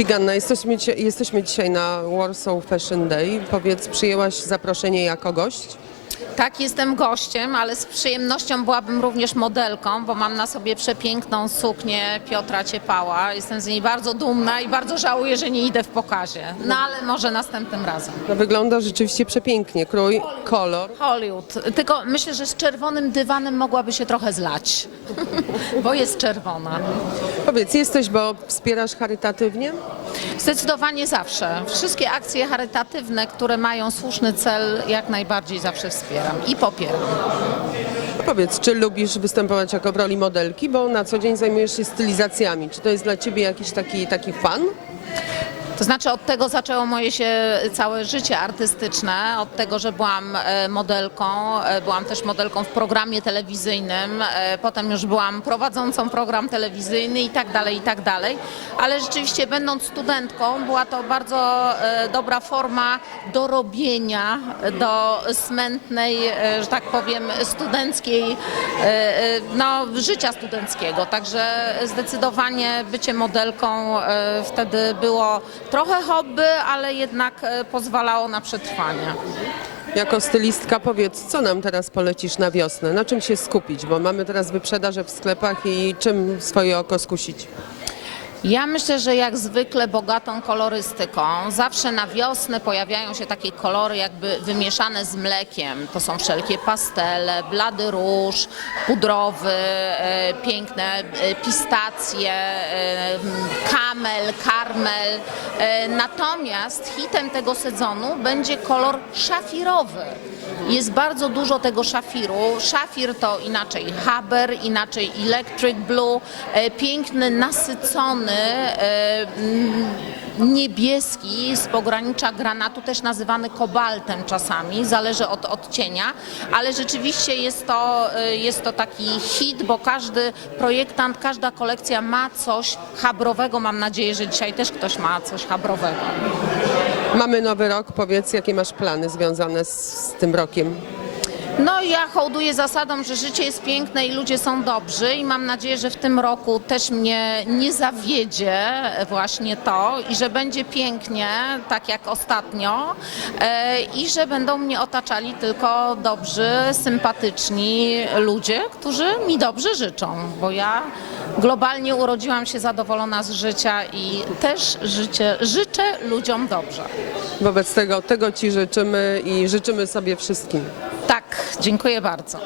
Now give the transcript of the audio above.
Wiganna, jesteśmy, jesteśmy dzisiaj na Warsaw Fashion Day. Powiedz, przyjęłaś zaproszenie jako gość? Tak, jestem gościem, ale z przyjemnością byłabym również modelką, bo mam na sobie przepiękną suknię Piotra Ciepała. Jestem z niej bardzo dumna i bardzo żałuję, że nie idę w pokazie. No ale może następnym razem. No, wygląda rzeczywiście przepięknie. Krój, kolor. Hollywood. Tylko myślę, że z czerwonym dywanem mogłaby się trochę zlać, bo jest czerwona. Powiedz, jesteś, bo wspierasz charytatywnie? Zdecydowanie zawsze. Wszystkie akcje charytatywne, które mają słuszny cel, jak najbardziej zawsze wspieram i popieram. Powiedz, czy lubisz występować jako w roli modelki, bo na co dzień zajmujesz się stylizacjami. Czy to jest dla ciebie jakiś taki, taki fan? To znaczy od tego zaczęło moje się całe życie artystyczne, od tego, że byłam e, modelką, e, byłam też modelką w programie telewizyjnym, e, potem już byłam prowadzącą program telewizyjny i tak dalej, i tak dalej. Ale rzeczywiście będąc studentką była to bardzo dobra forma dorobienia do smętnej, że tak powiem, studenckiej, no, życia studenckiego. Także zdecydowanie bycie modelką wtedy było trochę hobby, ale jednak e, pozwalało na przetrwanie. Jako stylistka powiedz, co nam teraz polecisz na wiosnę? Na czym się skupić? Bo mamy teraz wyprzedaże w sklepach i czym swoje oko skusić? Ja myślę, że jak zwykle bogatą kolorystyką. Zawsze na wiosnę pojawiają się takie kolory jakby wymieszane z mlekiem. To są wszelkie pastele, blady róż, pudrowy, e, piękne e, pistacje, e, kamel, karmel. E, natomiast hitem tego sezonu będzie kolor szafirowy. Jest bardzo dużo tego szafiru. Szafir to inaczej haber, inaczej electric blue, e, piękny, nasycony, e, mm, niebieski z pogranicza granatu, też nazywany kobaltem czasami, zależy od odcienia, ale rzeczywiście jest to, e, jest to taki hit, bo każdy projektant, każda kolekcja ma coś habrowego. Mam nadzieję, że dzisiaj też ktoś ma coś habrowego. Mamy nowy rok, powiedz, jakie masz plany związane z, z tym rokiem? No ja hołduję zasadą, że życie jest piękne i ludzie są dobrzy i mam nadzieję, że w tym roku też mnie nie zawiedzie właśnie to i że będzie pięknie, tak jak ostatnio e, i że będą mnie otaczali tylko dobrzy, sympatyczni ludzie, którzy mi dobrze życzą, bo ja globalnie urodziłam się zadowolona z życia i też życie, życzę ludziom dobrze. Wobec tego, tego Ci życzymy i życzymy sobie wszystkim. Tak, dziękuję bardzo.